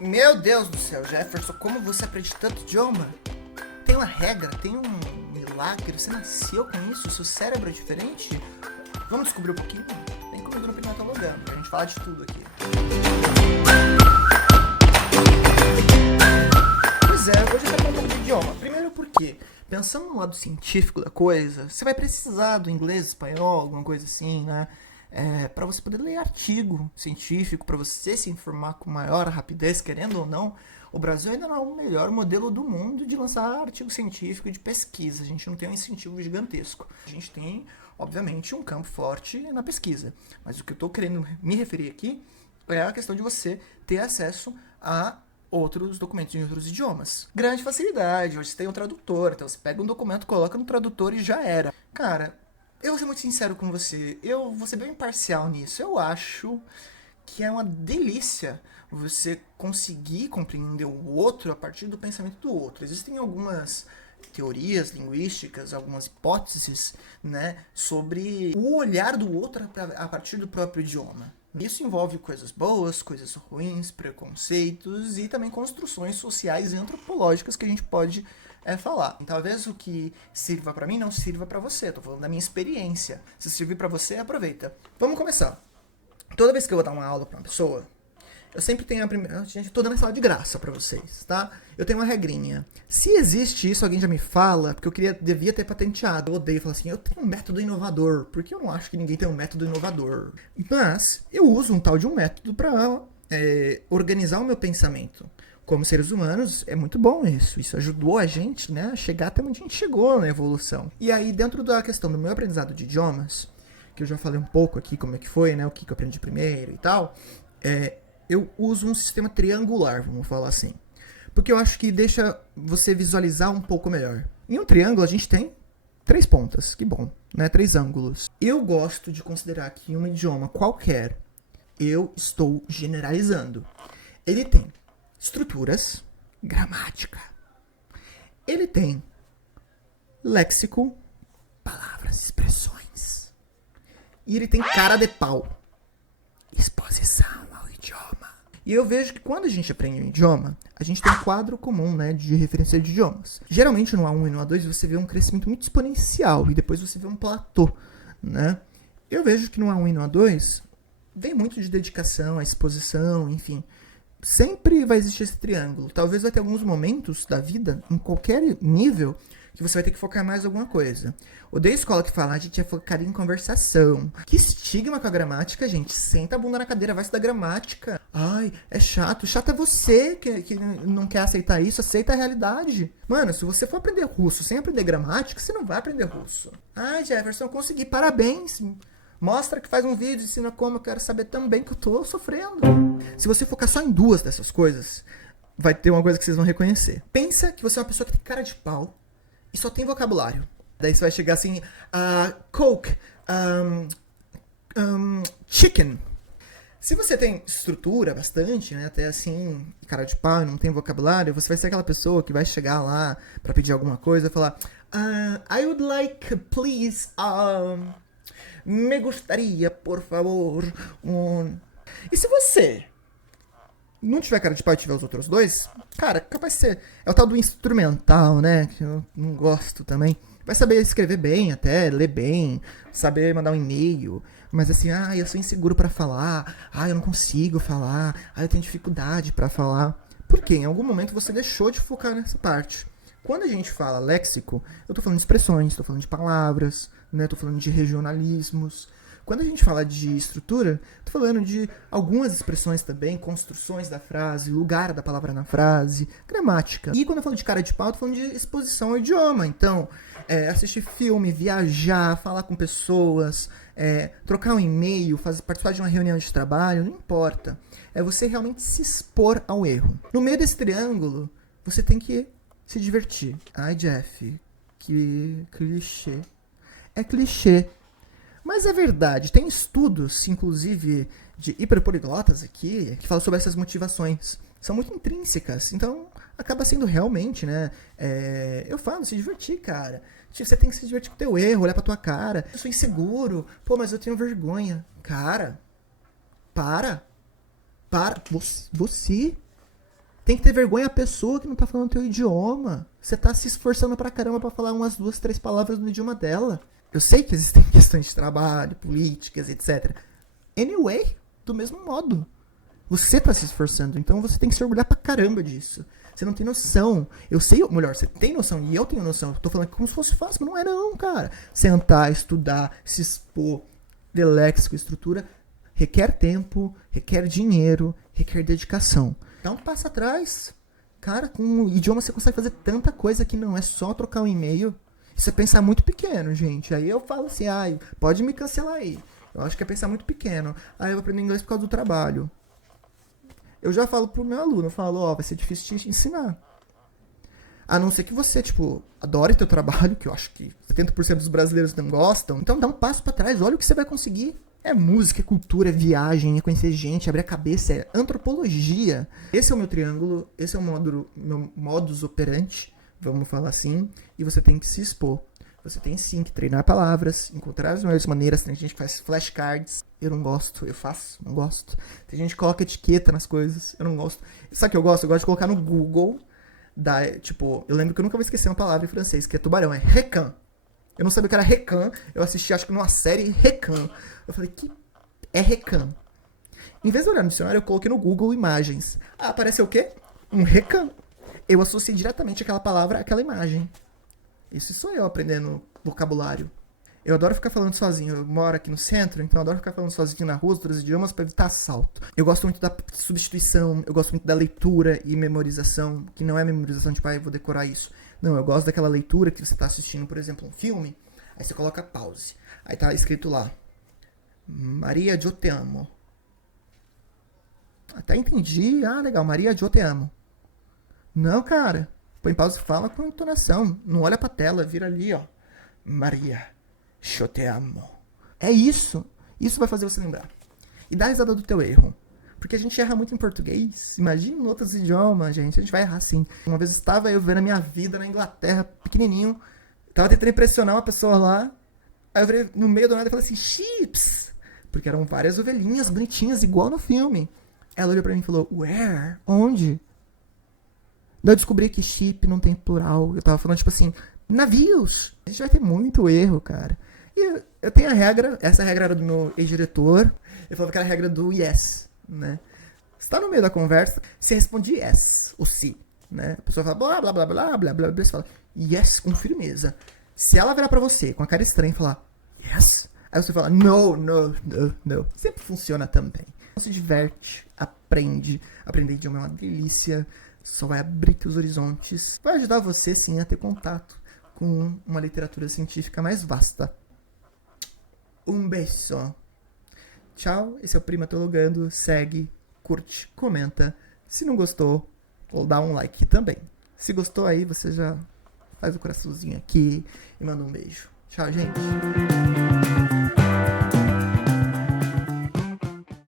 Meu Deus do céu, Jefferson, como você aprende tanto idioma? Tem uma regra, tem um milagre, você nasceu com isso, seu cérebro é diferente? Vamos descobrir um pouquinho? Vem comigo no Primatologando, a gente fala de tudo aqui. Pois é, hoje eu quero falar um pouco de idioma. Primeiro porque, pensando no lado científico da coisa, você vai precisar do inglês, espanhol, alguma coisa assim, né? Para você poder ler artigo científico, para você se informar com maior rapidez, querendo ou não, o Brasil ainda não é o melhor modelo do mundo de lançar artigo científico e de pesquisa. A gente não tem um incentivo gigantesco. A gente tem, obviamente, um campo forte na pesquisa. Mas o que eu estou querendo me referir aqui é a questão de você ter acesso a outros documentos em outros idiomas. Grande facilidade, hoje você tem um tradutor, então você pega um documento, coloca no tradutor e já era. Cara, eu vou ser muito sincero com você, eu vou ser bem imparcial nisso. Eu acho que é uma delícia você conseguir compreender o outro a partir do pensamento do outro. Existem algumas teorias linguísticas, algumas hipóteses, né, sobre o olhar do outro a partir do próprio idioma. Isso envolve coisas boas, coisas ruins, preconceitos e também construções sociais e antropológicas que a gente pode falar. Talvez o que sirva pra mim não sirva pra você. Tô falando da minha experiência. Se servir pra você, aproveita. Vamos começar. Toda vez que eu vou dar uma aula pra uma pessoa, eu sempre tenho a primeira... Gente, tô dando essa aula de graça pra vocês, tá? Eu tenho uma regrinha. Se existe isso, alguém já me fala, porque devia ter patenteado. Eu odeio falar assim, eu tenho um método inovador, porque eu não acho que ninguém tem um método inovador. Mas eu uso um tal de um método pra organizar o meu pensamento. Como seres humanos, é muito bom isso. Isso ajudou a gente, né, a chegar até onde a gente chegou na evolução. E aí, dentro da questão do meu aprendizado de idiomas, que eu já falei um pouco aqui como é que foi, né, o que eu aprendi primeiro e tal, eu uso um sistema triangular, vamos falar assim. Porque eu acho que deixa você visualizar um pouco melhor. Em um triângulo, a gente tem 3 pontas, que bom, né, 3 ângulos. Eu gosto de considerar que um idioma qualquer, eu estou generalizando. Ele tem estruturas, gramática. Ele tem léxico, palavras, expressões. E ele tem cara de pau, exposição ao idioma. E eu vejo que quando a gente aprende um idioma, a gente tem um quadro comum, né, de referência de idiomas. Geralmente no A1 e no A2 você vê um crescimento muito exponencial e depois você vê um platô, né? Eu vejo que no A1 e no A2 vem muito de dedicação, a exposição, enfim. Sempre vai existir esse triângulo. Talvez vai ter alguns momentos da vida, em qualquer nível, que você vai ter que focar mais em alguma coisa. Odeio escola que fala, a gente ia focar em conversação. Que estigma com a gramática, gente. Senta a bunda na cadeira, vai estudar gramática. Ai, é chato. Chato é você que não quer aceitar isso, aceita a realidade. Mano, se você for aprender russo sem aprender gramática, você não vai aprender russo. Ai, Jefferson, eu consegui, parabéns. Mostra que faz um vídeo, ensina como, eu quero saber também que eu tô sofrendo. Se você focar só em 2 dessas coisas, vai ter uma coisa que vocês vão reconhecer. Pensa que você é uma pessoa que tem cara de pau e só tem vocabulário. Daí você vai chegar assim, Coke, chicken. Se você tem estrutura bastante, né, até assim, cara de pau e não tem vocabulário, você vai ser aquela pessoa que vai chegar lá pra pedir alguma coisa e falar, I would like, please, me gostaria, por favor, E se você não tiver cara de pau e tiver os outros 2, cara, capaz de ser... É o tal do instrumental, né? Que eu não gosto também. Vai saber escrever bem até, ler bem, saber mandar um e-mail. Mas assim, eu sou inseguro pra falar. Eu não consigo falar. Eu tenho dificuldade pra falar. Por quê? Em algum momento você deixou de focar nessa parte. Quando a gente fala léxico, eu tô falando de expressões, tô falando de palavras, né? Tô falando de regionalismos. Quando a gente fala de estrutura, tô falando de algumas expressões também, construções da frase, lugar da palavra na frase, gramática. E quando eu falo de cara de pau, tô falando de exposição ao idioma. Então, assistir filme, viajar, falar com pessoas, trocar um e-mail, participar de uma reunião de trabalho, não importa. É você realmente se expor ao erro. No meio desse triângulo, você tem que se divertir. Ai, Jeff, que clichê. É clichê. Mas é verdade, tem estudos, inclusive, de hiperpoliglotas aqui, que falam sobre essas motivações. São muito intrínsecas, então acaba sendo realmente, né? Eu falo, se divertir, cara. Você tem que se divertir com o teu erro, olhar pra tua cara. Eu sou inseguro, mas eu tenho vergonha. Cara, para. Você Tem que ter vergonha a pessoa que não tá falando teu idioma. Você tá se esforçando pra caramba pra falar umas 2, 3 palavras no idioma dela. Eu sei que existem questões de trabalho, políticas, etc. Anyway, do mesmo modo. Você tá se esforçando, então você tem que se orgulhar pra caramba disso. Você não tem noção. Eu sei, melhor, você tem noção e eu tenho noção. Eu tô falando como se fosse fácil, mas não é não, cara. Sentar, estudar, se expor, ver léxico, estrutura, requer tempo, requer dinheiro, requer dedicação. Dá um passo atrás. Cara, com o idioma você consegue fazer tanta coisa que não é só trocar um e-mail. Isso é pensar muito pequeno, gente. Aí eu falo assim, ai, pode me cancelar aí. Eu acho que é pensar muito pequeno. Aí eu vou aprender inglês por causa do trabalho. Eu já falo pro meu aluno, eu falo, ó, vai ser difícil te ensinar. A não ser que você, tipo, adore teu trabalho, que eu acho que 70% dos brasileiros não gostam. Então dá um passo pra trás, olha o que você vai conseguir. É música, é cultura, é viagem, é conhecer gente, abrir a cabeça, é antropologia. Esse é o meu triângulo, esse é o meu modus operandi, vamos falar assim. E você tem que se expor. Você tem sim que treinar palavras, encontrar as melhores maneiras. Tem gente que faz flashcards. Eu não gosto, eu faço, não gosto. Tem gente que coloca etiqueta nas coisas, eu não gosto. Sabe o que eu gosto? Eu gosto de colocar no Google, tipo, eu lembro que eu nunca vou esquecer uma palavra em francês, que é tubarão, é requin. Eu não sabia o que era requin, eu assisti acho que numa série requin. Eu falei, que é requin? Em vez de olhar no dicionário, eu coloquei no Google imagens. Ah, apareceu o quê? Um requin. Eu associei diretamente aquela palavra àquela imagem. Isso sou eu aprendendo vocabulário. Eu adoro ficar falando sozinho. Eu moro aqui no centro, então eu adoro ficar falando sozinho na rua, outros idiomas, pra evitar assalto. Eu gosto muito da substituição, eu gosto muito da leitura e memorização, que não é memorização tipo, eu vou decorar isso. Não, eu gosto daquela leitura que você tá assistindo, por exemplo, um filme, aí você coloca pause. Aí tá escrito lá, Maria, eu te amo. Até entendi, legal, Maria, eu te amo. Não, cara. Põe pausa e fala com entonação. Não olha pra tela, vira ali, ó. Maria, eu te amo. É isso. Isso vai fazer você lembrar. E dá risada do teu erro. Porque a gente erra muito em português. Imagina em outros idiomas, gente. A gente vai errar sim. Uma vez estava eu vendo a minha vida na Inglaterra, pequenininho. Tava tentando impressionar uma pessoa lá. Aí eu virei no meio do nada e falei assim, chips. Porque eram várias ovelhinhas bonitinhas, igual no filme. Ela olhou pra mim e falou, where? Onde? Daí eu descobri que ship não tem plural. Eu tava falando, tipo assim, navios. A gente vai ter muito erro, cara. E eu tenho a regra, essa regra era do meu ex-diretor. Ele falou que era a regra do yes, né? Você tá no meio da conversa, você responde yes, ou sim, né? A pessoa fala blá, blá, blá, blá, blá, blá, blá, você fala yes com firmeza. Se ela virar pra você com a cara estranha e falar yes, aí você fala no, no, no, no. Sempre funciona também. Então se diverte, aprende. Aprender idioma é uma delícia. Só vai abrir teus horizontes. Vai ajudar você, sim, a ter contato com uma literatura científica mais vasta. Um beijo. Tchau, esse é o Prima Teologando. Segue, curte, comenta. Se não gostou, dá um like também. Se gostou aí, você já faz o coraçãozinho aqui e manda um beijo. Tchau, gente.